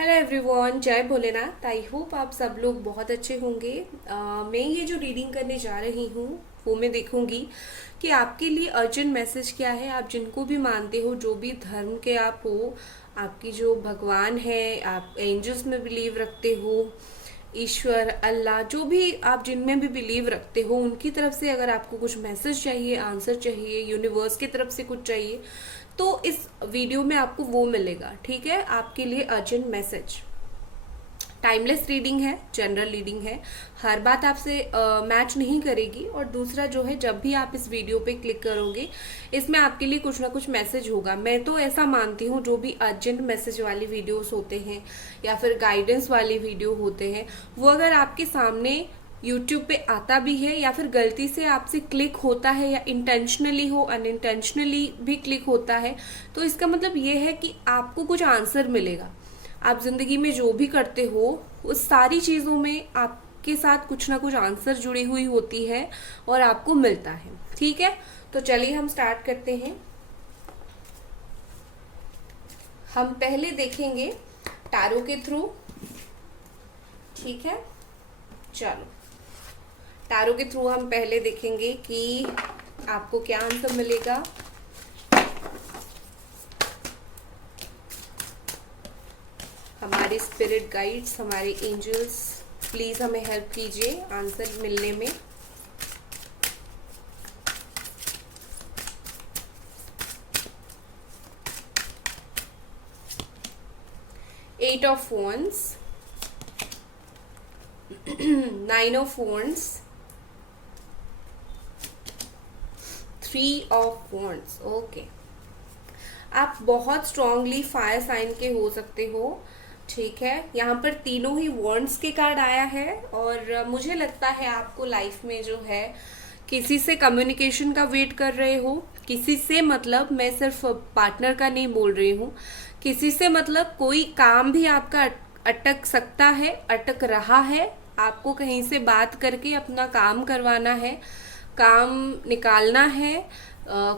Hello everyone, जय Bholenath. I hope आप सब लोग बहुत अच्छे होंगे। मैं ये जो रीडिंग करने जा रही हूँ वो मैं देखूंगी कि आपके लिए अर्जेंट मैसेज क्या है। आप जिनको भी मानते हो, जो भी धर्म के आप हो, आपकी जो भगवान है, आप एंजल्स में बिलीव रखते हो, ईश्वर, अल्लाह, जो भी आप जिनमें भी बिलीव रखते हो, उनकी तरफ से अगर आपको कुछ मैसेज चाहिए, आंसर चाहिए, यूनिवर्स की तरफ से कुछ चाहिए, तो इस वीडियो में आपको वो मिलेगा। ठीक है, आपके लिए अर्जेंट मैसेज। टाइमलेस रीडिंग है, जनरल रीडिंग है, हर बात आपसे मैच नहीं करेगी। और दूसरा जो है, जब भी आप इस वीडियो पे क्लिक करोगे, इसमें आपके लिए कुछ ना कुछ मैसेज होगा। मैं तो ऐसा मानती हूँ, जो भी अर्जेंट मैसेज वाली वीडियोस होते हैं या फिर गाइडेंस वाली वीडियो होते हैं, वो अगर आपके सामने यूट्यूब पे आता भी है या फिर गलती से आपसे क्लिक होता है, या इंटेंशनली हो अनइंटेंशनली भी क्लिक होता है, तो इसका मतलब ये है कि आपको कुछ आंसर मिलेगा। आप जिंदगी में जो भी करते हो, उस सारी चीज़ों में आपके साथ कुछ ना कुछ आंसर जुड़ी हुई होती है और आपको मिलता है। ठीक है, तो चलिए हम स्टार्ट करते हैं। हम पहले देखेंगे टैरो के थ्रू। ठीक है, चलो टैरो के थ्रू हम पहले देखेंगे कि आपको क्या आंसर मिलेगा। हमारे स्पिरिट गाइड्स, हमारे एंजल्स, प्लीज हमें हेल्प कीजिए आंसर मिलने में। Eight of wands, nine of wands, three of wands. Okay, आप बहुत स्ट्रांगली फायर साइन के हो सकते हो। ठीक है, यहाँ पर तीनों ही वॉन्ड्स के कार्ड आया है और मुझे लगता है आपको लाइफ में जो है, किसी से कम्युनिकेशन का वेट कर रहे हो। किसी से मतलब मैं सिर्फ पार्टनर का नहीं बोल रही हूँ, किसी से मतलब कोई काम भी आपका अटक सकता है, अटक रहा है। आपको कहीं से बात करके अपना काम करवाना है, काम निकालना है।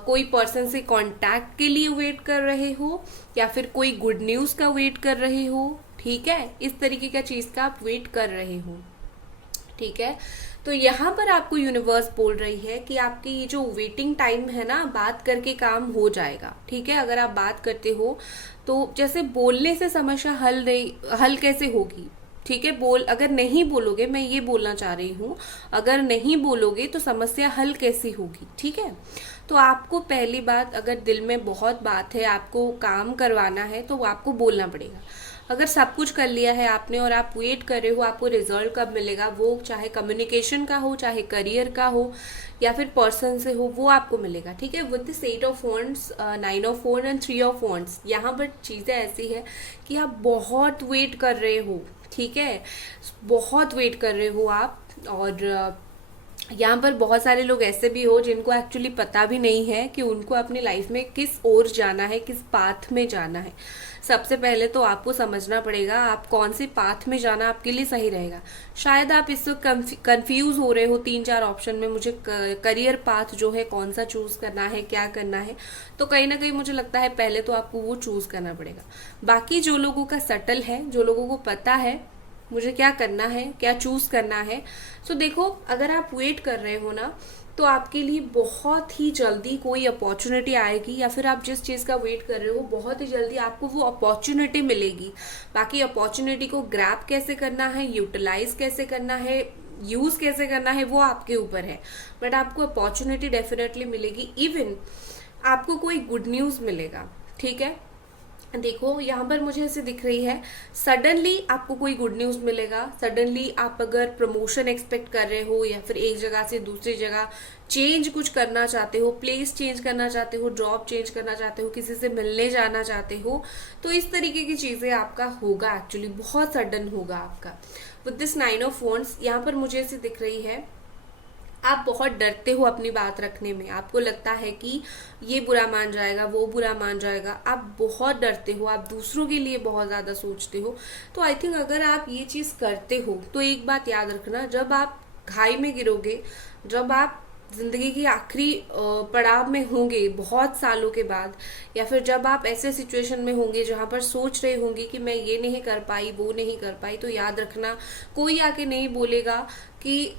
कोई पर्सन से कांटेक्ट के लिए वेट कर रहे हो, या फिर कोई गुड न्यूज़ का वेट कर रहे हो। ठीक है, इस तरीके का चीज़ का आप वेट कर रहे हो। ठीक है, तो यहाँ पर आपको यूनिवर्स बोल रही है कि आपकी ये जो वेटिंग टाइम है ना, बात करके काम हो जाएगा। ठीक है, अगर आप बात करते हो तो जैसे बोलने से समस्या हल कैसे होगी। ठीक है, अगर नहीं बोलोगे, मैं ये बोलना चाह रही हूँ, अगर नहीं बोलोगे तो समस्या हल कैसी होगी। ठीक है, तो आपको पहली बात, अगर दिल में बहुत बात है, आपको काम करवाना है, तो आपको बोलना पड़ेगा। अगर सब कुछ कर लिया है आपने और आप वेट कर रहे हो आपको रिजल्ट कब मिलेगा, वो चाहे कम्युनिकेशन का हो, चाहे करियर का हो, या फिर पर्सन से हो, वो आपको मिलेगा। ठीक है, with this eight of wands, nine of wand and three of wands, यहाँ पर चीज़ें ऐसी है कि आप बहुत वेट कर रहे हो। ठीक है, बहुत वेट कर रहे हो आप। और यहाँ पर बहुत सारे लोग ऐसे भी हो जिनको एक्चुअली पता भी नहीं है कि उनको अपनी लाइफ में किस ओर जाना है, किस पाथ में जाना है। सबसे पहले तो आपको समझना पड़ेगा आप कौन से पाथ में जाना आपके लिए सही रहेगा। शायद आप इस वक्त कंफ्यूज हो रहे हो तीन चार ऑप्शन में, मुझे करियर पाथ जो है कौन सा चूज करना है, क्या करना है। तो कहीं ना कहीं मुझे लगता है पहले तो आपको वो चूज करना पड़ेगा। बाकी जो लोगों का सटल है, जो लोगों को पता है मुझे क्या करना है, क्या चूज करना है, सो देखो, अगर आप वेट कर रहे हो ना, तो आपके लिए बहुत ही जल्दी कोई अपॉर्चुनिटी आएगी, या फिर आप जिस चीज़ का वेट कर रहे हो बहुत ही जल्दी आपको वो अपॉर्चुनिटी मिलेगी। बाकी अपॉर्चुनिटी को ग्रैब कैसे करना है, यूटिलाइज कैसे करना है, यूज कैसे करना है, वो आपके ऊपर है। बट आपको अपॉर्चुनिटी डेफिनेटली मिलेगी। इवन आपको कोई गुड न्यूज़ मिलेगा। ठीक है, देखो यहाँ पर मुझे ऐसे दिख रही है, सडनली आपको कोई गुड न्यूज़ मिलेगा। सडनली आप अगर प्रमोशन एक्सपेक्ट कर रहे हो, या फिर एक जगह से दूसरी जगह चेंज कुछ करना चाहते हो, प्लेस चेंज करना चाहते हो, जॉब चेंज करना चाहते हो, किसी से मिलने जाना चाहते हो, तो इस तरीके की चीज़ें आपका होगा। एक्चुअली बहुत सडन होगा आपका। With this nine of wands, यहाँ पर मुझे ऐसे दिख रही है आप बहुत डरते हो अपनी बात रखने में। आपको लगता है कि ये बुरा मान जाएगा, वो बुरा मान जाएगा। आप बहुत डरते हो, आप दूसरों के लिए बहुत ज़्यादा सोचते हो। तो आई थिंक अगर आप ये चीज़ करते हो तो एक बात याद रखना, जब आप खाई में गिरोगे, जब आप जिंदगी की आखिरी पड़ाव में होंगे बहुत सालों के बाद, या फिर जब आप ऐसे सिचुएशन में होंगे जहां पर सोच रहे होंगे कि मैं ये नहीं कर पाई, वो नहीं कर पाई, तो याद रखना कोई आके नहीं बोलेगा कि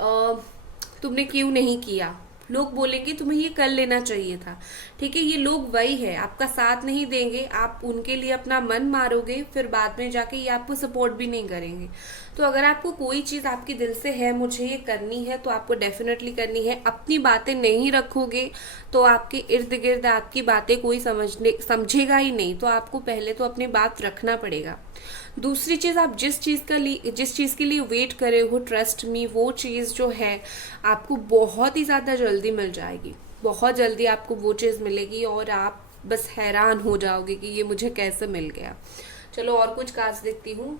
तुमने क्यों नहीं किया। लोग बोलेंगे तुम्हें ये कर लेना चाहिए था। ठीक है, ये लोग वही है, आपका साथ नहीं देंगे, आप उनके लिए अपना मन मारोगे, फिर बाद में जाके ये आपको सपोर्ट भी नहीं करेंगे। तो अगर आपको कोई चीज़ आपके दिल से है मुझे ये करनी है, तो आपको डेफिनेटली करनी है। अपनी बातें नहीं रखोगे तो आपके इर्द गिर्द आपकी बातें कोई समझेगा ही नहीं। तो आपको पहले तो अपनी बात रखना पड़ेगा। दूसरी चीज़, आप जिस चीज़ के लिए वेट करे हो, ट्रस्ट मी, वो चीज़ जो है आपको बहुत ही ज़्यादा जल्दी मिल जाएगी। बहुत जल्दी आपको वो चीज़ मिलेगी और आप बस हैरान हो जाओगे कि ये मुझे कैसे मिल गया। चलो और कुछ कार्ड्स देखती हूँ।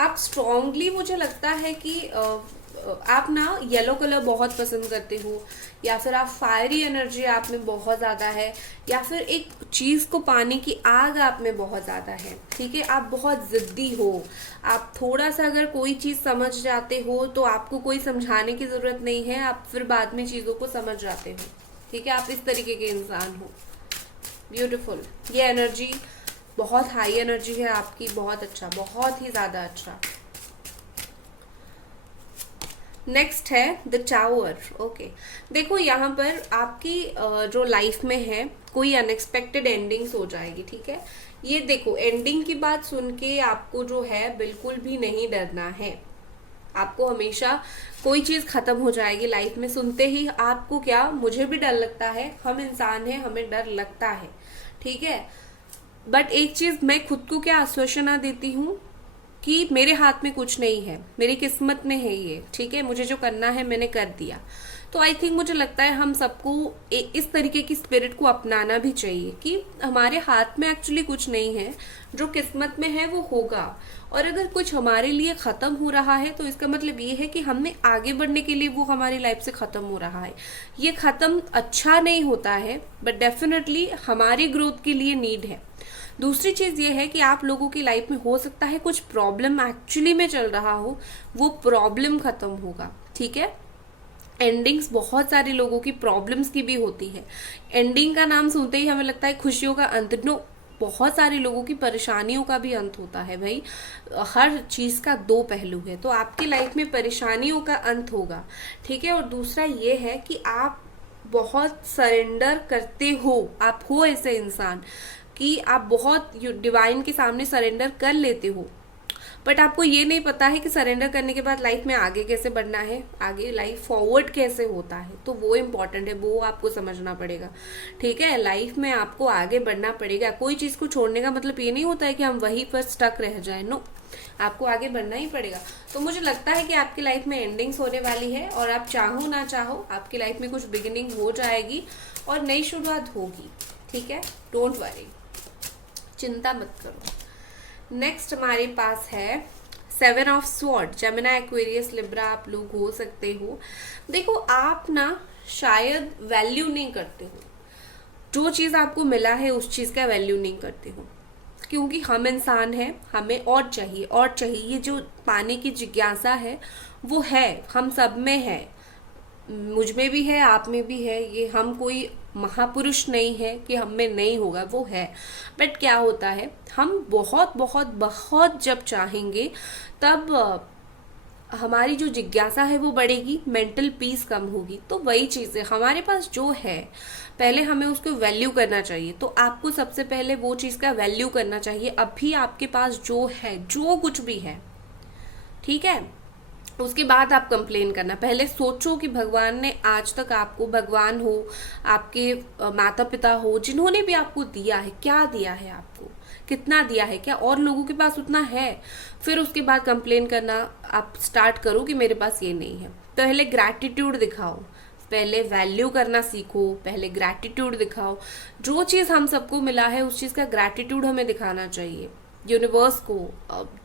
आप स्ट्रांगली, मुझे लगता है कि आप ना येलो कलर बहुत पसंद करते हो, या फिर आप फायरी एनर्जी आप में बहुत ज़्यादा है, या फिर एक चीज़ को पाने की आग आप में बहुत ज़्यादा है। ठीक है, आप बहुत ज़िद्दी हो। आप थोड़ा सा अगर कोई चीज़ समझ जाते हो तो आपको कोई समझाने की ज़रूरत नहीं है, आप फिर बाद में चीज़ों को समझ जाते हो। ठीक है, आप इस तरीके के इंसान हो। ब्यूटीफुल, ये एनर्जी बहुत हाई एनर्जी है आपकी, बहुत अच्छा, बहुत ही ज़्यादा अच्छा। नेक्स्ट है द टावर। ओके, देखो यहाँ पर आपकी जो लाइफ में है कोई अनएक्सपेक्टेड एंडिंग्स हो जाएगी। ठीक है, ये देखो एंडिंग की बात सुन के आपको जो है बिल्कुल भी नहीं डरना है। आपको हमेशा कोई चीज़ खत्म हो जाएगी लाइफ में, सुनते ही आपको क्या, मुझे भी डर लगता है, हम इंसान हैं, हमें डर लगता है। ठीक है, बट एक चीज़ मैं खुद को क्या आश्वासना देती हूँ कि मेरे हाथ में कुछ नहीं है, मेरी किस्मत में है ये। ठीक है, मुझे जो करना है मैंने कर दिया। तो आई थिंक मुझे लगता है हम सबको इस तरीके की स्पिरिट को अपनाना भी चाहिए कि हमारे हाथ में एक्चुअली कुछ नहीं है, जो किस्मत में है वो होगा। और अगर कुछ हमारे लिए ख़त्म हो रहा है तो इसका मतलब ये है कि हमें आगे बढ़ने के लिए वो हमारी लाइफ से ख़त्म हो रहा है। ये ख़त्म अच्छा नहीं होता है, बट डेफिनेटली हमारी ग्रोथ के लिए नीड है। दूसरी चीज़ ये है कि आप लोगों की लाइफ में हो सकता है कुछ प्रॉब्लम एक्चुअली में चल रहा हो, वो प्रॉब्लम ख़त्म होगा। ठीक है, एंडिंग्स बहुत सारे लोगों की प्रॉब्लम्स की भी होती है। एंडिंग का नाम सुनते ही हमें लगता है खुशियों का अंत, नो, बहुत सारे लोगों की परेशानियों का भी अंत होता है भाई। हर चीज़ का दो पहलू है, तो आपकी लाइफ में परेशानियों का अंत होगा। ठीक है, और दूसरा ये है कि आप बहुत सरेंडर करते हो, आप हो ऐसे इंसान कि आप बहुत डिवाइन के सामने सरेंडर कर लेते हो, बट आपको ये नहीं पता है कि सरेंडर करने के बाद लाइफ में आगे कैसे बढ़ना है, आगे लाइफ फॉरवर्ड कैसे होता है। तो वो इम्पॉर्टेंट है, वो आपको समझना पड़ेगा। ठीक है, लाइफ में आपको आगे बढ़ना पड़ेगा। कोई चीज़ को छोड़ने का मतलब ये नहीं होता है कि हम वहीं पर स्टक रह जाए, नो, आपको आगे बढ़ना ही पड़ेगा। तो मुझे लगता है कि आपकी लाइफ में एंडिंग्स होने वाली है, और आप चाहो ना चाहो आपकी लाइफ में कुछ बिगिनिंग हो जाएगी और नई शुरुआत होगी। ठीक है, डोंट वरी, चिंता मत करो। नेक्स्ट हमारे पास है 7 of sword. Gemini, Aquarius, Libra आप लोग हो सकते हो। देखो आप ना शायद वैल्यू नहीं करते हो, जो चीज़ आपको मिला है उस चीज़ का वैल्यू नहीं करते हो, क्योंकि हम इंसान हैं, हमें और चाहिए और चाहिए। ये जो पाने की जिज्ञासा है वो है, हम सब में है, मुझ में भी है, आप में भी है। ये हम कोई महापुरुष नहीं है कि हम में नहीं होगा, वो है। बट क्या होता है, हम बहुत बहुत बहुत जब चाहेंगे तब हमारी जो जिज्ञासा है वो बढ़ेगी, मेंटल पीस कम होगी। तो वही चीज़ है, हमारे पास जो है पहले हमें उसको वैल्यू करना चाहिए। तो आपको सबसे पहले वो चीज़ का वैल्यू करना चाहिए। अभी आपके पास जो है, जो कुछ भी है, ठीक है, उसके बाद आप कंप्लेन करना। पहले सोचो कि भगवान ने आज तक आपको, भगवान हो, आपके माता पिता हो, जिन्होंने भी आपको दिया है, क्या दिया है आपको, कितना दिया है, क्या और लोगों के पास उतना है? फिर उसके बाद कंप्लेन करना आप स्टार्ट करो कि मेरे पास ये नहीं है। पहले ग्रैटिट्यूड दिखाओ, पहले वैल्यू करना सीखो, पहले ग्रैटिट्यूड दिखाओ। जो चीज़ हम सबको मिला है उस चीज़ का ग्रैटिट्यूड हमें दिखाना चाहिए यूनिवर्स को,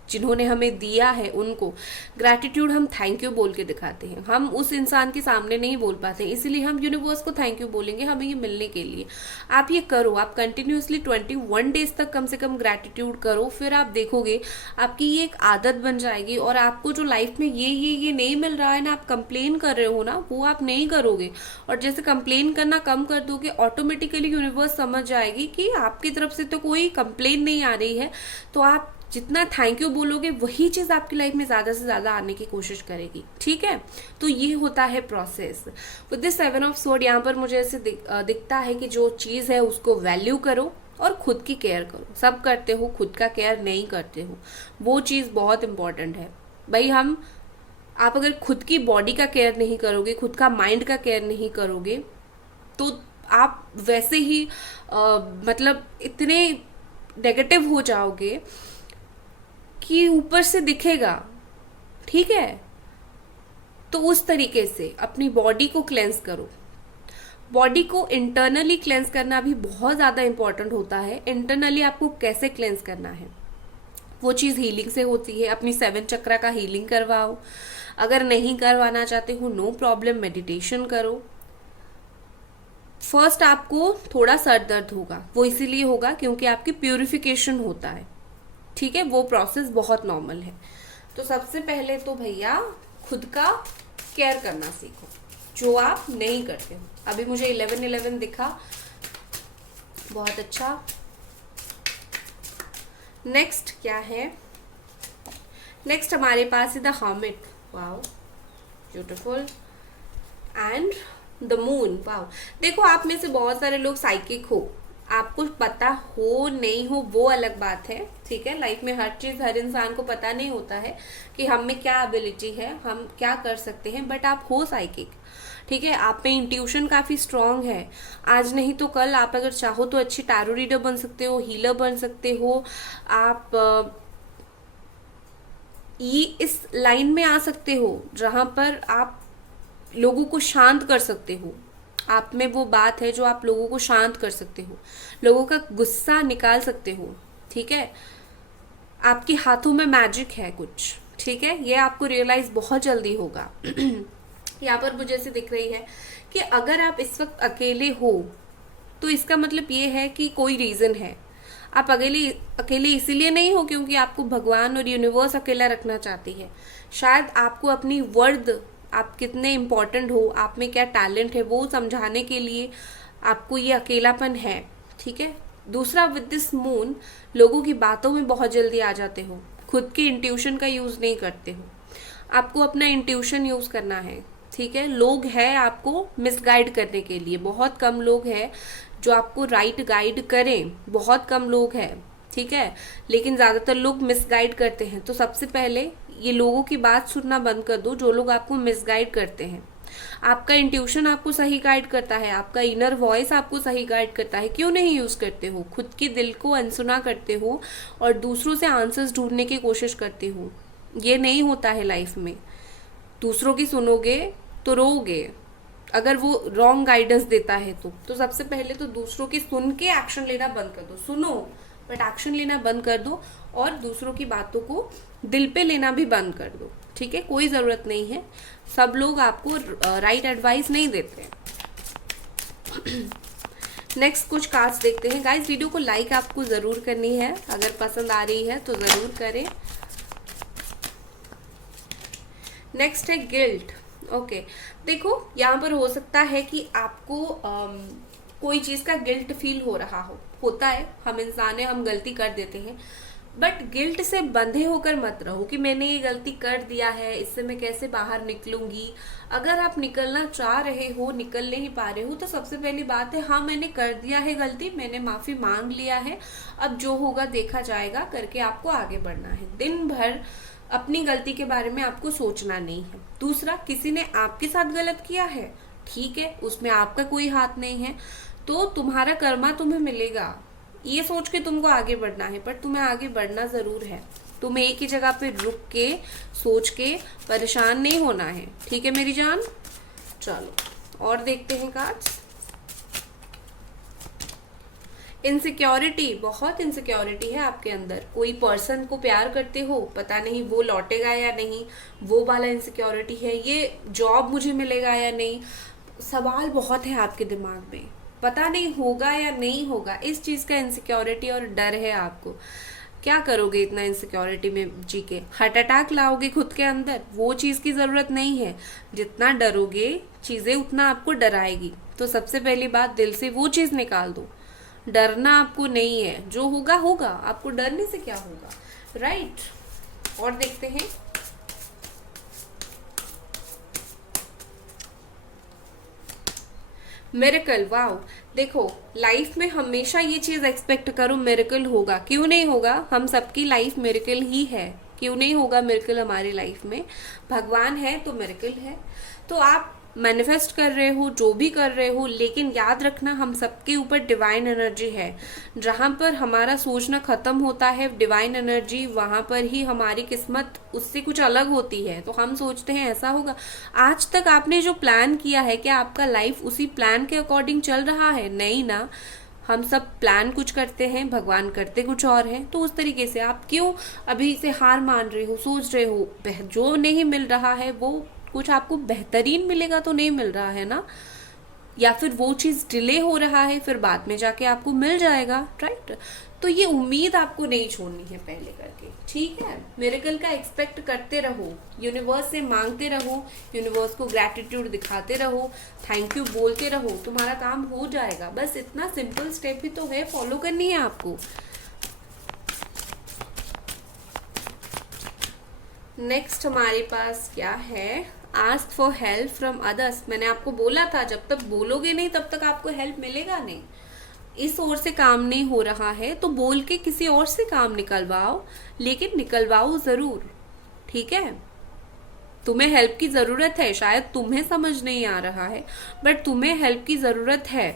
जिन्होंने हमें दिया है उनको। ग्रैटिट्यूड हम थैंक यू बोल के दिखाते हैं, हम उस इंसान के सामने नहीं बोल पाते, इसीलिए हम यूनिवर्स को थैंक यू बोलेंगे हमें ये मिलने के लिए। आप ये करो, आप कंटिन्यूसली 21 डेज तक कम से कम ग्रैटिट्यूड करो, फिर आप देखोगे आपकी ये एक आदत बन जाएगी, और आपको जो लाइफ में ये नहीं मिल रहा है ना, आप कंप्लेन कर रहे हो ना, वो आप नहीं करोगे। और जैसे कंप्लेन करना कम कर दोगे, ऑटोमेटिकली यूनिवर्स समझ जाएगी कि आपकी तरफ से तो कोई कंप्लेन नहीं आ रही है, तो आप जितना थैंक यू बोलोगे वही चीज़ आपकी लाइफ में ज़्यादा से ज़्यादा आने की कोशिश करेगी। ठीक है, तो ये होता है process with this 7 of sword. यहाँ पर मुझे ऐसे दिखता है कि जो चीज़ है उसको वैल्यू करो और खुद की केयर करो। सब करते हो, खुद का केयर नहीं करते हो, वो चीज़ बहुत इंपॉर्टेंट है भाई। आप अगर खुद की बॉडी का केयर नहीं करोगे, खुद का माइंड का केयर नहीं करोगे, तो आप वैसे ही मतलब इतने नेगेटिव हो जाओगे कि ऊपर से दिखेगा। ठीक है, तो उस तरीके से अपनी बॉडी को क्लेंस करो। बॉडी को इंटरनली क्लेंस करना भी बहुत ज़्यादा इंपॉर्टेंट होता है। इंटरनली आपको कैसे क्लेंस करना है, वो चीज़ हीलिंग से होती है। अपनी 7 चक्रा का हीलिंग करवाओ, अगर नहीं करवाना चाहते हो नो प्रॉब्लम, मेडिटेशन करो। फर्स्ट आपको थोड़ा सर दर्द होगा, वो इसीलिए होगा क्योंकि आपकी प्यूरिफिकेशन होता है। ठीक है, वो प्रोसेस बहुत नॉर्मल है। तो सबसे पहले तो भैया खुद का केयर करना सीखो, जो आप नहीं करते हो। अभी मुझे 11-11 दिखा, बहुत अच्छा। नेक्स्ट क्या है? नेक्स्ट हमारे पास है the hermit. Wow, beautiful. And the moon. Wow, देखो आप में से बहुत सारे लोग साइकिक हो, आपको पता हो नहीं हो वो अलग बात है। ठीक है, लाइफ में हर चीज़ हर इंसान को पता नहीं होता है कि हम में क्या एबिलिटी है, हम क्या कर सकते हैं, बट आप हो साइकिक। ठीक है, आप में इंट्यूशन काफ़ी स्ट्रांग है। आज नहीं तो कल आप अगर चाहो तो अच्छी टैरो रीडर बन सकते हो, हीलर बन सकते हो, आप ये इस लाइन में आ सकते हो जहाँ पर आप लोगों को शांत कर सकते हो। आप में वो बात है जो आप लोगों को शांत कर सकते हो, लोगों का गुस्सा निकाल सकते हो। ठीक है, आपके हाथों में मैजिक है कुछ। ठीक है, ये आपको रियलाइज बहुत जल्दी होगा। यहाँ पर मुझे ऐसे दिख रही है कि अगर आप इस वक्त अकेले हो तो इसका मतलब ये है कि कोई रीज़न है। आप अकेले इसीलिए नहीं हो क्योंकि आपको भगवान और यूनिवर्स अकेला रखना चाहती है। शायद आपको अपनी वर्थ, आप कितने इम्पोर्टेंट हो, आप में क्या टैलेंट है, वो समझाने के लिए आपको ये अकेलापन है। ठीक है, दूसरा विद दिस मून, लोगों की बातों में बहुत जल्दी आ जाते हो, खुद के इंट्यूशन का यूज़ नहीं करते हो। आपको अपना इंट्यूशन यूज़ करना है। ठीक है, लोग हैं आपको मिसगाइड करने के लिए, बहुत कम लोग हैं जो आपको राइट गाइड करें, बहुत कम लोग हैं। ठीक है, लेकिन ज़्यादातर लोग मिसगाइड करते हैं। तो सबसे पहले ये लोगों की बात सुनना बंद कर दो जो लोग आपको मिसगाइड करते हैं। आपका इंट्यूशन आपको सही गाइड करता है, आपका इनर वॉइस आपको सही गाइड करता है। क्यों नहीं यूज़ करते हो? खुद के दिल को अनसुना करते हो और दूसरों से आंसर्स ढूंढने की कोशिश करते हो। ये नहीं होता है लाइफ में। दूसरों की सुनोगे तो रोगे अगर वो रॉन्ग गाइडेंस देता है तो सबसे पहले तो दूसरों की सुन के एक्शन लेना बंद कर दो। सुनो बट एक्शन लेना बंद कर दो, और दूसरों की बातों को दिल पे लेना भी बंद कर दो। ठीक है, कोई ज़रूरत नहीं है, सब लोग आपको राइट एडवाइस नहीं देते। नेक्स्ट कुछ कार्ड्स देखते हैं। गाइस, वीडियो को लाइक आपको ज़रूर करनी है, अगर पसंद आ रही है तो ज़रूर करें। नेक्स्ट है गिल्ट। ओके, देखो यहाँ पर हो सकता है कि आपको कोई चीज़ का गिल्ट फील हो रहा होता है। हम इंसान हैं, हम गलती कर देते हैं, बट गिल्ट से बंधे होकर मत रहो कि मैंने ये गलती कर दिया है, इससे मैं कैसे बाहर निकलूंगी। अगर आप निकलना चाह रहे हो, निकल नहीं पा रहे हो, तो सबसे पहली बात है हाँ मैंने कर दिया है गलती, मैंने माफ़ी मांग लिया है, अब जो होगा देखा जाएगा करके आपको आगे बढ़ना है। दिन भर अपनी गलती के बारे में आपको सोचना नहीं है। दूसरा, किसी ने आपके साथ गलत किया है, ठीक है, उसमें आपका कोई हाथ नहीं है, तो तुम्हारा कर्मा तुम्हें मिलेगा, ये सोच के तुमको आगे बढ़ना है। पर तुम्हें आगे बढ़ना ज़रूर है, तुम्हें एक ही जगह पे रुक के सोच के परेशान नहीं होना है। ठीक है मेरी जान, चलो और देखते हैं कार्ड्स। इनसिक्योरिटी, बहुत इनसिक्योरिटी है आपके अंदर। कोई पर्सन को प्यार करते हो, पता नहीं वो लौटेगा या नहीं, वो वाला इनसिक्योरिटी है। ये जॉब मुझे मिलेगा या नहीं, सवाल बहुत है आपके दिमाग में, पता नहीं होगा या नहीं होगा, इस चीज़ का इनसिक्योरिटी और डर है आपको। क्या करोगे इतना इनसिक्योरिटी में जी के? हार्ट अटैक लाओगे खुद के अंदर, वो चीज़ की ज़रूरत नहीं है। जितना डरोगे चीज़ें उतना आपको डराएगी। तो सबसे पहली बात, दिल से वो चीज़ निकाल दो, डरना आपको नहीं है, जो होगा होगा, आपको डरने से क्या होगा, राइट। और देखते हैं, मिरेकल, वाओ। देखो, लाइफ में हमेशा ये चीज एक्सपेक्ट करो मिरेकल होगा, क्यों नहीं होगा, हम सबकी लाइफ मिरेकल ही है, क्यों नहीं होगा मिरेकल हमारी लाइफ में? भगवान है तो मिरेकल है। तो आप मैनिफेस्ट कर रहे हो, जो भी कर रहे हो, लेकिन याद रखना हम सबके ऊपर डिवाइन एनर्जी है। जहाँ पर हमारा सोचना खत्म होता है डिवाइन एनर्जी, वहाँ पर ही हमारी किस्मत उससे कुछ अलग होती है। तो हम सोचते हैं ऐसा होगा। आज तक आपने जो प्लान किया है, क्या आपका लाइफ उसी प्लान के अकॉर्डिंग चल रहा है? नहीं ना। हम सब प्लान कुछ करते हैं, भगवान करते कुछ और हैं। तो उस तरीके से आप क्यों अभी से हार मान रहे हो, सोच रहे हो जो नहीं मिल रहा है वो कुछ आपको बेहतरीन मिलेगा तो नहीं मिल रहा है ना, या फिर वो चीज़ डिले हो रहा है, फिर बाद में जाके आपको मिल जाएगा, राइट। तो ये उम्मीद आपको नहीं छोड़नी है पहले करके, ठीक है। मिरेकल का एक्सपेक्ट करते रहो, यूनिवर्स से मांगते रहो, यूनिवर्स को ग्रैटिट्यूड दिखाते रहो, थैंक यू बोलते रहो, तुम्हारा काम हो जाएगा। बस इतना सिंपल स्टेप ही तो है, फॉलो करनी है आपको। नेक्स्ट हमारे पास क्या है, ask for help from others. मैंने आपको बोला था जब तक बोलोगे नहीं तब तक आपको हेल्प मिलेगा नहीं। इस ओर से काम नहीं हो रहा है तो बोल के किसी और से काम निकलवाओ, लेकिन निकलवाओ जरूर, ठीक है। तुम्हें हेल्प की जरूरत है, शायद तुम्हें समझ नहीं आ रहा है, बट तुम्हें हेल्प की जरूरत है।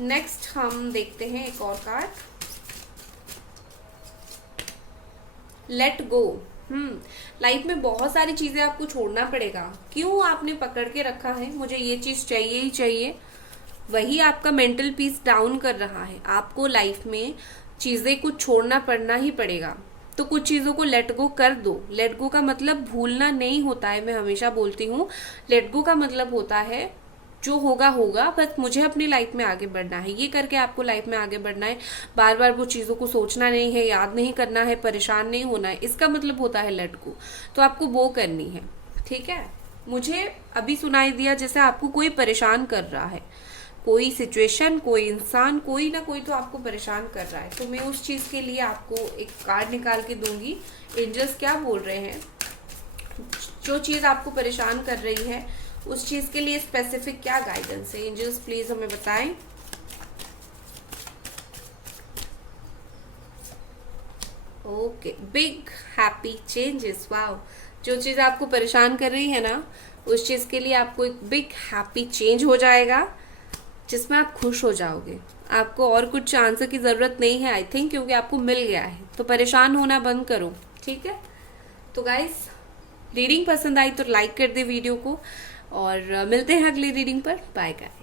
नेक्स्ट हम देखते हैं एक और कार्ड, लेट गो। लाइफ में बहुत सारी चीजें आपको छोड़ना पड़ेगा। क्यों आपने पकड़ के रखा है, मुझे ये चीज चाहिए ही चाहिए, वही आपका मेंटल पीस डाउन कर रहा है। आपको लाइफ में चीजें कुछ छोड़ना पड़ना ही पड़ेगा। तो कुछ चीजों को लेट गो कर दो। लेट गो का मतलब भूलना नहीं होता है, मैं हमेशा बोलती हूँ। लेट गो का मतलब होता है जो होगा होगा, बस मुझे अपनी लाइफ में आगे बढ़ना है, ये करके आपको लाइफ में आगे बढ़ना है। बार बार वो चीज़ों को सोचना नहीं है, याद नहीं करना है, परेशान नहीं होना है, इसका मतलब होता है लेट गो। तो आपको वो करनी है, ठीक है। मुझे अभी सुनाई दिया जैसे आपको कोई परेशान कर रहा है, कोई सिचुएशन, कोई इंसान, कोई ना कोई तो आपको परेशान कर रहा है। तो मैं उस चीज़ के लिए आपको एक कार्ड निकाल के दूंगी। एंजल्स क्या बोल रहे हैं, जो चीज़ आपको परेशान कर रही है उस चीज के लिए स्पेसिफिक क्या गाइडेंस है, एंजल्स प्लीज हमें बताएं। Okay, big happy changes, wow. जो चीज आपको परेशान कर रही है ना, उस चीज के लिए आपको एक बिग हैप्पी चेंज हो जाएगा, जिसमें आप खुश हो जाओगे। आपको और कुछ आंसर की जरूरत नहीं है आई थिंक, क्योंकि आपको मिल गया है। तो परेशान होना बंद करो, ठीक है। तो गाइस, रीडिंग पसंद आई तो लाइक कर दे वीडियो को, और मिलते हैं अगली रीडिंग पर। Bye guys.